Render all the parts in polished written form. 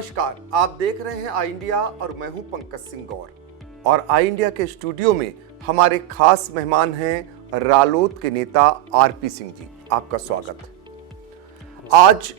नमस्कार, आप देख रहे हैं आई इंडिया और मैं हूं पंकज सिंह गौर। और आई इंडिया के स्टूडियो में हमारे खास मेहमान हैं रालोद के नेता आरपी सिंह जी। आपका स्वागत। आज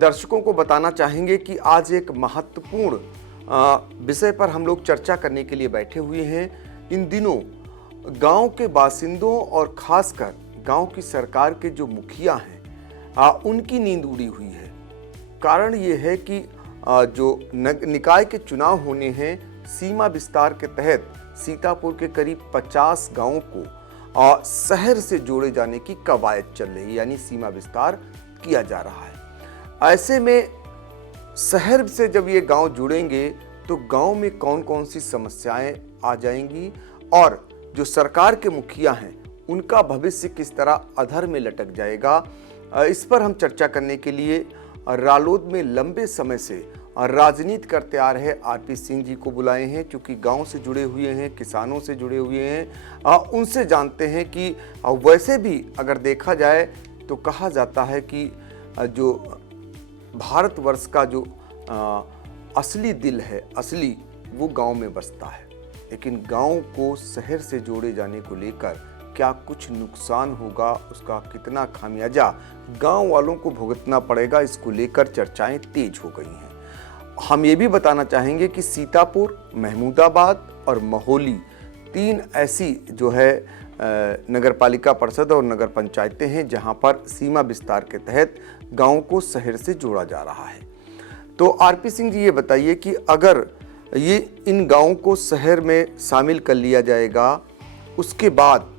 दर्शकों को बताना चाहेंगे कि आज एक महत्वपूर्ण विषय पर हम लोग चर्चा करने के लिए बैठे हुए हैं। इन दिनों गांव के बासिंदों और खासकर गांव की सरकार के जो मुखिया हैं उनकी नींद उड़ी हुई है। कारण ये है कि जो निकाय के चुनाव होने हैं, सीमा विस्तार के तहत सीतापुर के करीब 50 गांवों को शहर से जोड़े जाने की कवायद चल रही है, यानी सीमा विस्तार किया जा रहा है। ऐसे में शहर से जब ये गांव जुड़ेंगे तो गांव में कौन कौन सी समस्याएं आ जाएंगी और जो सरकार के मुखिया हैं उनका भविष्य किस तरह अधर में लटक जाएगा, इस पर हम चर्चा करने के लिए रालोद में लंबे समय से राजनीति करते आ रहे आरपी सिंह जी को बुलाए हैं। क्योंकि गांव से जुड़े हुए हैं, किसानों से जुड़े हुए हैं, उनसे जानते हैं कि वैसे भी अगर देखा जाए तो कहा जाता है कि जो भारतवर्ष का जो असली दिल है, असली वो गांव में बसता है। लेकिन गांव को शहर से जोड़े जाने को लेकर क्या कुछ नुकसान होगा, उसका कितना खामियाजा गांव वालों को भुगतना पड़ेगा, इसको लेकर चर्चाएं तेज हो गई हैं। हम ये भी बताना चाहेंगे कि सीतापुर, महमूदाबाद और महोली 3 ऐसी जो है नगर पालिका परिषद और नगर पंचायतें हैं जहां पर सीमा विस्तार के तहत गांव को शहर से जोड़ा जा रहा है। तो आरपी सिंह जी ये बताइए कि अगर ये इन गांवों को शहर में शामिल कर लिया जाएगा, उसके बाद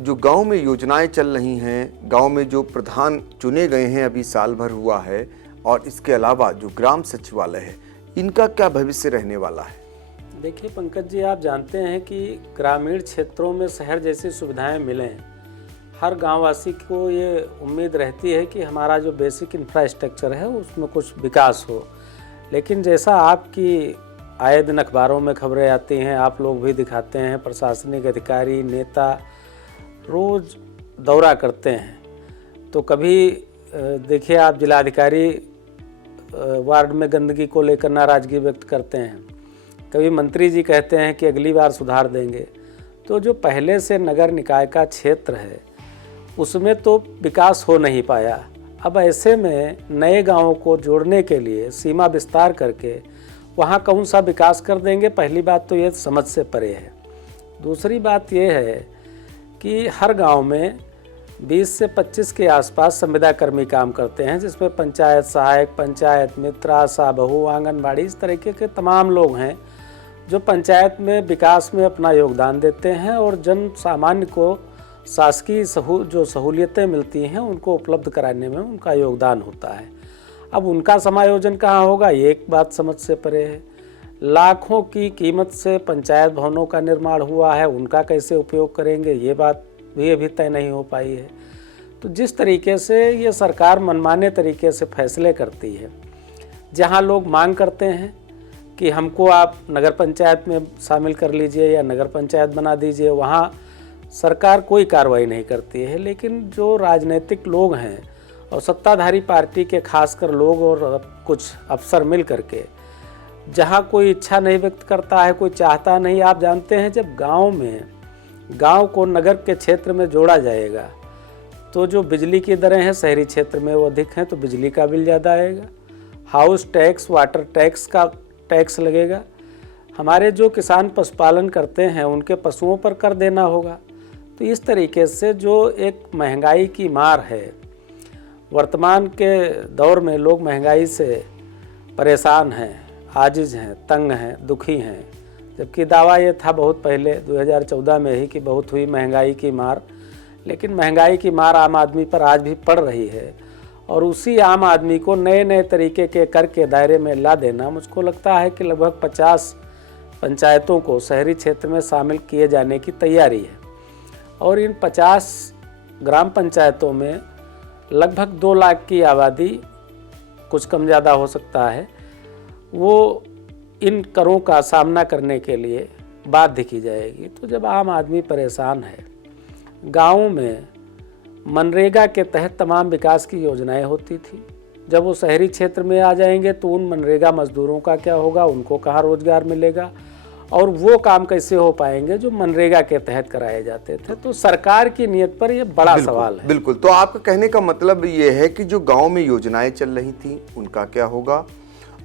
जो गांव में योजनाएं चल रही हैं, गांव में जो प्रधान चुने गए हैं, अभी साल भर हुआ है, और इसके अलावा जो ग्राम सचिवालय है, इनका क्या भविष्य रहने वाला है? देखिए पंकज जी, आप जानते हैं कि ग्रामीण क्षेत्रों में शहर जैसी सुविधाएं मिलें, हर गांववासी को ये उम्मीद रहती है कि हमारा जो बेसिक इंफ्रास्ट्रक्चर है उसमें कुछ विकास हो। लेकिन जैसा आपकी आए दिन अखबारों में खबरें आती हैं, आप लोग भी दिखाते हैं, प्रशासनिक अधिकारी, नेता रोज़ दौरा करते हैं, तो कभी देखिए आप जिलाधिकारी वार्ड में गंदगी को लेकर नाराज़गी व्यक्त करते हैं, कभी मंत्री जी कहते हैं कि अगली बार सुधार देंगे। तो जो पहले से नगर निकाय का क्षेत्र है उसमें तो विकास हो नहीं पाया। अब ऐसे में नए गांवों को जोड़ने के लिए सीमा विस्तार करके वहाँ कौन सा विकास कर देंगे, पहली बात तो ये समझ से परे है। दूसरी बात ये है कि हर गांव में 20 से 25 के आसपास संविदा कर्मी काम करते हैं, जिसमें पंचायत सहायक, पंचायत मित्र, आशा बहू, आंगनबाड़ी, इस तरीके के तमाम लोग हैं जो पंचायत में विकास में अपना योगदान देते हैं और जन सामान्य को शासकीय जो सहूलियतें मिलती हैं उनको उपलब्ध कराने में उनका योगदान होता है। अब उनका समायोजन कहाँ होगा, ये एक बात समझ से परे है। लाखों की कीमत से पंचायत भवनों का निर्माण हुआ है, उनका कैसे उपयोग करेंगे, ये बात भी अभी तय नहीं हो पाई है। तो जिस तरीके से ये सरकार मनमाने तरीके से फैसले करती है, जहाँ लोग मांग करते हैं कि हमको आप नगर पंचायत में शामिल कर लीजिए या नगर पंचायत बना दीजिए, वहाँ सरकार कोई कार्रवाई नहीं करती है। लेकिन जो राजनीतिक लोग हैं और सत्ताधारी पार्टी के खासकर लोग और कुछ अफसर मिल करके जहाँ कोई इच्छा नहीं व्यक्त करता है, कोई चाहता नहीं। आप जानते हैं जब गांव को नगर के क्षेत्र में जोड़ा जाएगा तो जो बिजली की दरें हैं शहरी क्षेत्र में वो अधिक हैं, तो बिजली का बिल ज़्यादा आएगा, हाउस टैक्स, वाटर टैक्स का टैक्स लगेगा। हमारे जो किसान पशुपालन करते हैं उनके पशुओं पर कर देना होगा। तो इस तरीके से जो एक महंगाई की मार है, वर्तमान के दौर में लोग महंगाई से परेशान हैं, आजिज़ हैं, तंग हैं, दुखी हैं। जबकि दावा ये था बहुत पहले 2014 में ही कि बहुत हुई महंगाई की मार, लेकिन महंगाई की मार आम आदमी पर आज भी पड़ रही है। और उसी आम आदमी को नए नए तरीके के कर के दायरे में ला देना, मुझको लगता है कि लगभग 50 पंचायतों को शहरी क्षेत्र में शामिल किए जाने की तैयारी है। और इन 50 ग्राम पंचायतों में लगभग 2 लाख की आबादी, कुछ कम ज़्यादा हो सकता है, वो इन करों का सामना करने के लिए बाध्य की जाएगी। तो जब आम आदमी परेशान है, गाँव में मनरेगा के तहत तमाम विकास की योजनाएं होती थी, जब वो शहरी क्षेत्र में आ जाएंगे तो उन मनरेगा मजदूरों का क्या होगा, उनको कहाँ रोजगार मिलेगा और वो काम कैसे हो पाएंगे जो मनरेगा के तहत कराए जाते थे। तो सरकार की नीयत पर ये बड़ा सवाल है। बिल्कुल। तो आपका कहने का मतलब ये है कि जो गांव में योजनाएं चल रही थी उनका क्या होगा,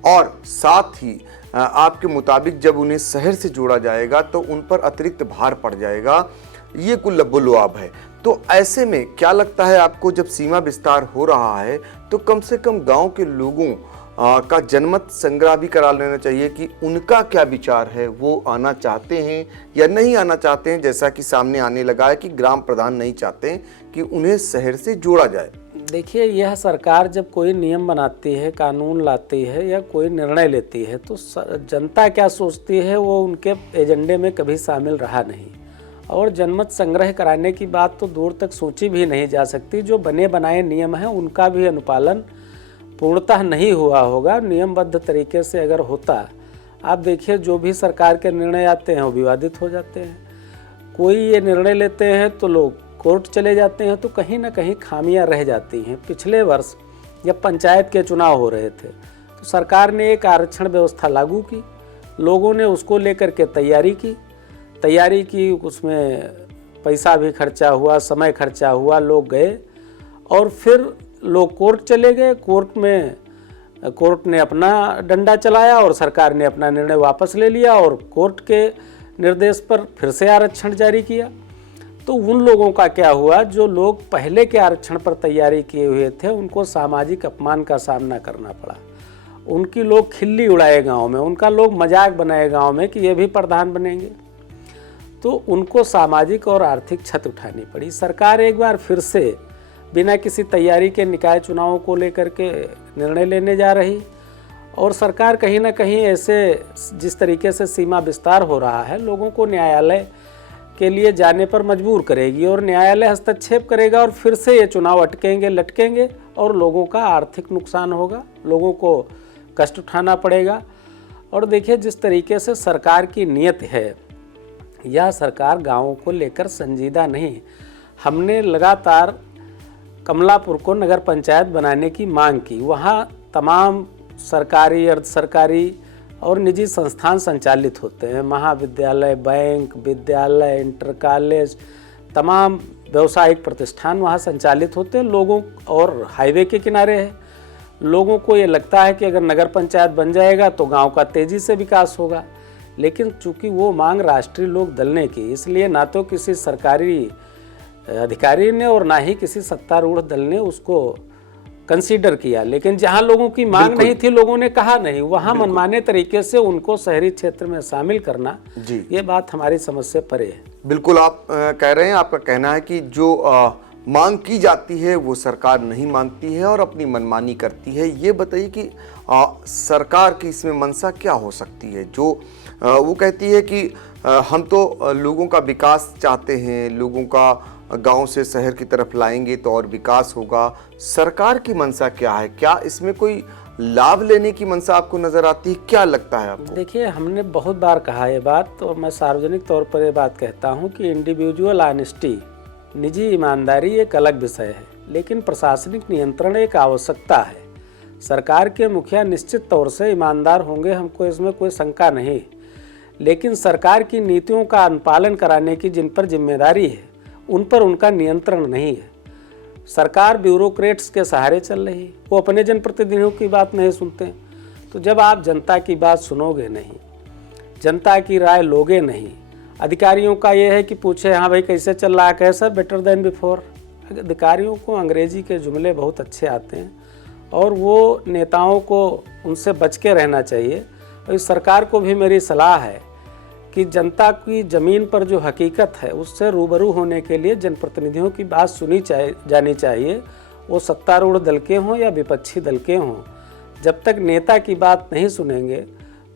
और साथ ही आपके मुताबिक जब उन्हें शहर से जोड़ा जाएगा तो उन पर अतिरिक्त भार पड़ जाएगा, ये कुल लब्बो-लुआब है। तो ऐसे में क्या लगता है आपको, जब सीमा विस्तार हो रहा है तो कम से कम गांव के लोगों का जनमत संग्रह भी करा लेना चाहिए कि उनका क्या विचार है, वो आना चाहते हैं या नहीं आना चाहते हैं। जैसा कि सामने आने लगा है कि ग्राम प्रधान नहीं चाहते हैं कि उन्हें शहर से जोड़ा जाए। देखिए, यह सरकार जब कोई नियम बनाती है, कानून लाती है या कोई निर्णय लेती है तो जनता क्या सोचती है वो उनके एजेंडे में कभी शामिल रहा नहीं। और जनमत संग्रह कराने की बात तो दूर तक सोची भी नहीं जा सकती। जो बने बनाए नियम हैं उनका भी अनुपालन पूर्णतः नहीं हुआ होगा। नियमबद्ध तरीके से अगर होता, आप देखिए जो भी सरकार के निर्णय आते हैं वो विवादित हो जाते हैं। कोई ये निर्णय लेते हैं तो लोग कोर्ट चले जाते हैं, तो कहीं ना कहीं खामियां रह जाती हैं। पिछले वर्ष जब पंचायत के चुनाव हो रहे थे तो सरकार ने एक आरक्षण व्यवस्था लागू की, लोगों ने उसको लेकर के तैयारी की, उसमें पैसा भी खर्चा हुआ, समय खर्चा हुआ, लोग गए और फिर लोग कोर्ट चले गए। कोर्ट ने अपना डंडा चलाया और सरकार ने अपना निर्णय वापस ले लिया और कोर्ट के निर्देश पर फिर से आरक्षण जारी किया। तो उन लोगों का क्या हुआ, जो लोग पहले के आरक्षण पर तैयारी किए हुए थे उनको सामाजिक अपमान का सामना करना पड़ा। उनकी लोग खिल्ली उड़ाए गांव में, उनका लोग मजाक बनाए गांव में कि ये भी प्रधान बनेंगे। तो उनको सामाजिक और आर्थिक क्षति उठानी पड़ी। सरकार एक बार फिर से बिना किसी तैयारी के निकाय चुनावों को लेकर के निर्णय लेने जा रही, और सरकार कहीं ना कहीं ऐसे जिस तरीके से सीमा विस्तार हो रहा है लोगों को न्यायालय के लिए जाने पर मजबूर करेगी और न्यायालय हस्तक्षेप करेगा और फिर से ये चुनाव अटकेंगे लटकेंगे और लोगों का आर्थिक नुकसान होगा, लोगों को कष्ट उठाना पड़ेगा। और देखिए जिस तरीके से सरकार की नीयत है, यह सरकार गाँवों को लेकर संजीदा नहीं। हमने लगातार कमलापुर को नगर पंचायत बनाने की मांग की। वहाँ तमाम सरकारी, अर्ध सरकारी और निजी संस्थान संचालित होते हैं। महाविद्यालय, बैंक, विद्यालय, इंटर कॉलेज, तमाम व्यवसायिक प्रतिष्ठान वहाँ संचालित होते हैं। लोगों और हाईवे के किनारे है। लोगों को ये लगता है कि अगर नगर पंचायत बन जाएगा तो गांव का तेज़ी से विकास होगा, लेकिन चूंकि वो मांग राष्ट्रीय लोक दल ने की, इसलिए ना तो किसी सरकारी अधिकारी ने और ना ही किसी सत्तारूढ़ दल ने उसको कंसीडर किया। लेकिन जहां लोगों की मांग नहीं थी, लोगों ने कहा नहीं, वहां मनमाने तरीके से उनको शहरी क्षेत्र में शामिल करना, ये बात हमारी समझ से परे है। बिल्कुल आप कह रहे हैं, आपका कहना है कि जो मांग की जाती है वो सरकार नहीं मानती है और अपनी मनमानी करती है। ये बताइए कि सरकार की इसमें मंशा क्या हो सकती है, जो वो कहती है कि हम तो लोगों का विकास चाहते हैं, लोगों का गांव से शहर की तरफ लाएंगे तो और विकास होगा। सरकार की मंशा क्या है? क्या इसमें कोई लाभ लेने की मंशा आपको नजर आती है? क्या लगता है आपको? देखिए, हमने बहुत बार कहा ये बात, तो मैं सार्वजनिक तौर पर ये बात कहता हूँ कि इंडिविजुअल ऑनेस्टी, निजी ईमानदारी एक अलग विषय है, लेकिन प्रशासनिक नियंत्रण एक आवश्यकता है। सरकार के मुखिया निश्चित तौर से ईमानदार होंगे, हमको इसमें कोई शंका नहीं, लेकिन सरकार की नीतियों का अनुपालन कराने की जिन पर जिम्मेदारी है उन पर उनका नियंत्रण नहीं है। सरकार ब्यूरोक्रेट्स के सहारे चल रही है, वो अपने जनप्रतिनिधियों की बात नहीं सुनते। तो जब आप जनता की बात सुनोगे नहीं, जनता की राय लोगे नहीं, अधिकारियों का ये है कि पूछे हाँ भाई कैसे चल रहा है, कैसा, बेटर देन बिफोर। अधिकारियों को अंग्रेजी के जुमले बहुत अच्छे आते हैं और वो नेताओं को उनसे बच के रहना चाहिए। और इस सरकार को भी मेरी सलाह है कि जनता की ज़मीन पर जो हकीकत है उससे रूबरू होने के लिए जनप्रतिनिधियों की बात सुनी जानी चाहिए, वो सत्तारूढ़ दल के हों या विपक्षी दल के हों। जब तक नेता की बात नहीं सुनेंगे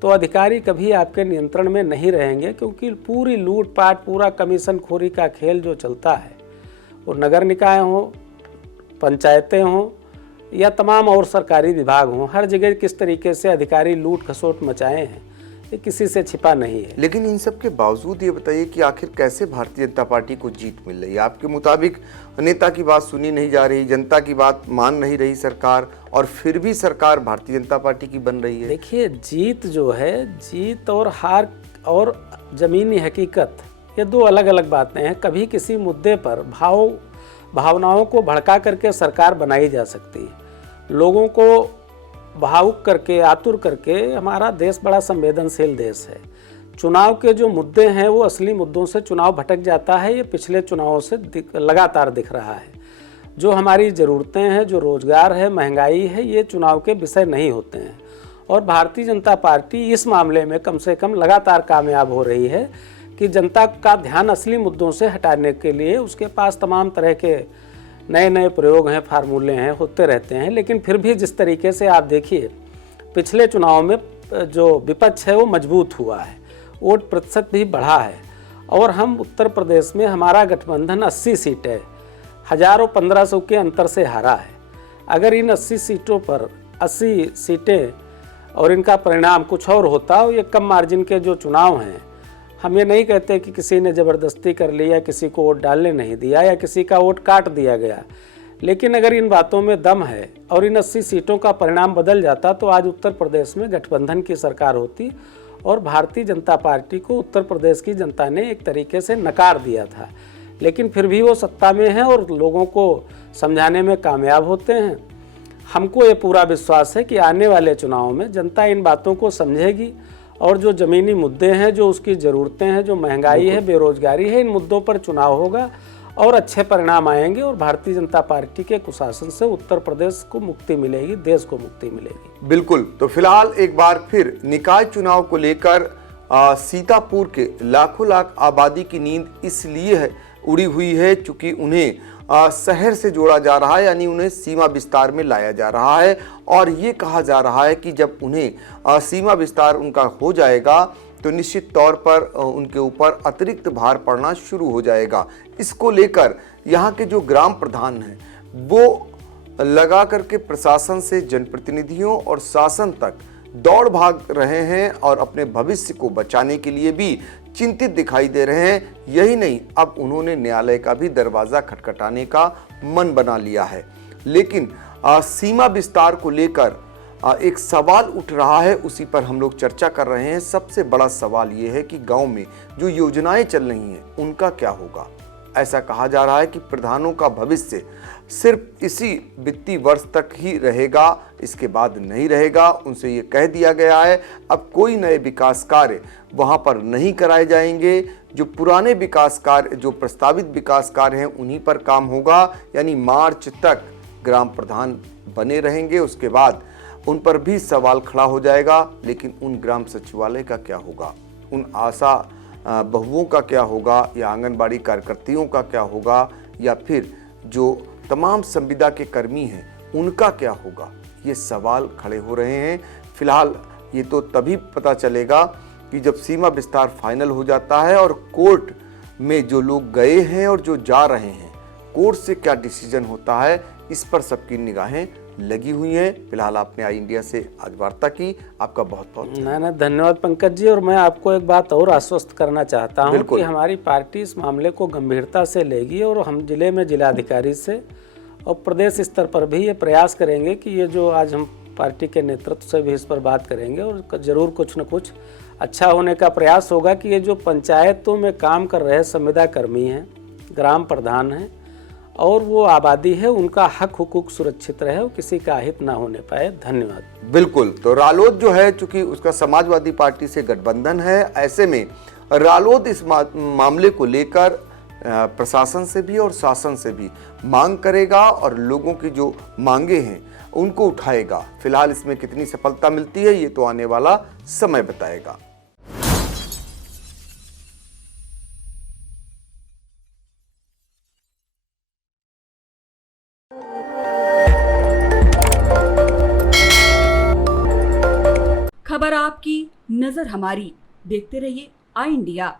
तो अधिकारी कभी आपके नियंत्रण में नहीं रहेंगे, क्योंकि पूरी लूटपाट, पूरा कमीशन खोरी का खेल जो चलता है, वो नगर निकाय हों, पंचायतें हों या तमाम और सरकारी विभाग हों, हर जगह किस तरीके से अधिकारी लूट खसोट मचाए हैं, ये किसी से छिपा नहीं है। लेकिन इन सब के बावजूद ये बताइए कि आखिर कैसे भारतीय जनता पार्टी को जीत मिल रही है? आपके मुताबिक नेता की बात सुनी नहीं जा रही, जनता की बात मान नहीं रही सरकार, और फिर भी सरकार भारतीय जनता पार्टी की बन रही है। देखिए, जीत जो है, जीत और हार और ज़मीनी हकीकत, ये दो अलग अलग बातें हैं। कभी किसी मुद्दे पर भावनाओं को भड़का करके सरकार बनाई जा सकती है, लोगों को भावुक करके, आतुर करके। हमारा देश बड़ा संवेदनशील देश है। चुनाव के जो मुद्दे हैं वो असली मुद्दों से चुनाव भटक जाता है, ये पिछले चुनावों से लगातार दिख रहा है। जो हमारी ज़रूरतें हैं, जो रोज़गार है, महंगाई है, ये चुनाव के विषय नहीं होते हैं। और भारतीय जनता पार्टी इस मामले में कम से कम लगातार कामयाब हो रही है कि जनता का ध्यान असली मुद्दों से हटाने के लिए उसके पास तमाम तरह के नए नए प्रयोग हैं, फार्मूले हैं, होते रहते हैं। लेकिन फिर भी जिस तरीके से आप देखिए, पिछले चुनाव में जो विपक्ष है वो मजबूत हुआ है, वोट प्रतिशत भी बढ़ा है। और हम उत्तर प्रदेश में, हमारा गठबंधन 80 सीटें, हज़ारों 1500 के अंतर से हारा है। अगर इन 80 सीटों पर 80 सीटें और इनका परिणाम कुछ और होता, ये कम मार्जिन के जो चुनाव हैं, हम ये नहीं कहते कि किसी ने ज़बरदस्ती कर लिया, किसी को वोट डालने नहीं दिया या किसी का वोट काट दिया गया, लेकिन अगर इन बातों में दम है और इन 80 सीटों का परिणाम बदल जाता तो आज उत्तर प्रदेश में गठबंधन की सरकार होती और भारतीय जनता पार्टी को उत्तर प्रदेश की जनता ने एक तरीके से नकार दिया था। लेकिन फिर भी वो सत्ता में हैं और लोगों को समझाने में कामयाब होते हैं। हमको ये पूरा विश्वास है कि आने वाले चुनावों में जनता इन बातों को समझेगी और जो ज़मीनी मुद्दे हैं, जो उसकी ज़रूरतें हैं, जो महंगाई है, बेरोजगारी है, इन मुद्दों पर चुनाव होगा और अच्छे परिणाम आएंगे और भारतीय जनता पार्टी के कुशासन से उत्तर प्रदेश को मुक्ति मिलेगी, देश को मुक्ति मिलेगी। बिल्कुल। तो फिलहाल एक बार फिर निकाय चुनाव को लेकर सीतापुर के लाखों लाख आबादी की नींद इसलिए उड़ी हुई है चूंकि उन्हें शहर से जोड़ा जा रहा है, यानी उन्हें सीमा विस्तार में लाया जा रहा है। और ये कहा जा रहा है कि जब उन्हें सीमा विस्तार उनका हो जाएगा तो निश्चित तौर पर उनके ऊपर अतिरिक्त भार पड़ना शुरू हो जाएगा। इसको लेकर यहाँ के जो ग्राम प्रधान हैं वो लगा करके प्रशासन से जनप्रतिनिधियों और शासन तक दौड़ भाग रहे हैं और अपने भविष्य को बचाने के लिए भी चिंतित दिखाई दे रहे हैं। यही नहीं, अब उन्होंने न्यायालय का भी दरवाज़ा खटखटाने का मन बना लिया है। लेकिन सीमा विस्तार को लेकर एक सवाल उठ रहा है, उसी पर हम लोग चर्चा कर रहे हैं। सबसे बड़ा सवाल ये है कि गांव में जो योजनाएं चल रही हैं उनका क्या होगा। ऐसा कहा जा रहा है कि प्रधानों का भविष्य सिर्फ इसी वित्तीय वर्ष तक ही रहेगा, इसके बाद नहीं रहेगा। उनसे ये कह दिया गया है अब कोई नए विकास कार्य वहाँ पर नहीं कराए जाएंगे। जो पुराने विकास कार्य, जो प्रस्तावित विकास कार्य हैं उन्हीं पर काम होगा, यानी मार्च तक ग्राम प्रधान बने रहेंगे। उसके बाद उन पर भी सवाल खड़ा हो जाएगा। लेकिन उन ग्राम सचिवालय का क्या होगा, उन आशा बहुओं का क्या होगा, या आंगनबाड़ी कार्यकर्तियों का क्या होगा, या फिर जो तमाम संविदा के कर्मी हैं उनका क्या होगा, ये सवाल खड़े हो रहे हैं। फिलहाल ये तो तभी पता चलेगा कि जब सीमा विस्तार फाइनल हो जाता है और कोर्ट में जो लोग गए हैं और जो जा रहे हैं, कोर्ट से क्या डिसीजन होता है, इस पर सबकी निगाहें लगी हुई हैं। फिलहाल आपने आई इंडिया से आज वार्ता की, आपका बहुत बहुत ना धन्यवाद पंकज जी। और मैं आपको एक बात और आश्वस्त करना चाहता हूं कि हमारी पार्टी इस मामले को गंभीरता से लेगी और हम जिले में जिलाधिकारी से और प्रदेश स्तर पर भी ये प्रयास करेंगे कि ये जो आज हम पार्टी के नेतृत्व से भी इस पर बात करेंगे और ज़रूर कुछ न कुछ अच्छा होने का प्रयास होगा कि ये जो पंचायतों में काम कर रहे संविदा कर्मी हैं, ग्राम प्रधान हैं और वो आबादी है, उनका हक हुकूक सुरक्षित रहे, किसी का अहित ना होने पाए। धन्यवाद। बिल्कुल। तो रालोद जो है, चूंकि उसका समाजवादी पार्टी से गठबंधन है, ऐसे में रालोद इस मामले को लेकर प्रशासन से भी और शासन से भी मांग करेगा और लोगों की जो मांगे हैं उनको उठाएगा। फिलहाल इसमें कितनी सफलता मिलती है ये तो आने वाला समय बताएगा। खबर आपकी, नजर हमारी। देखते रहिए आई इंडिया।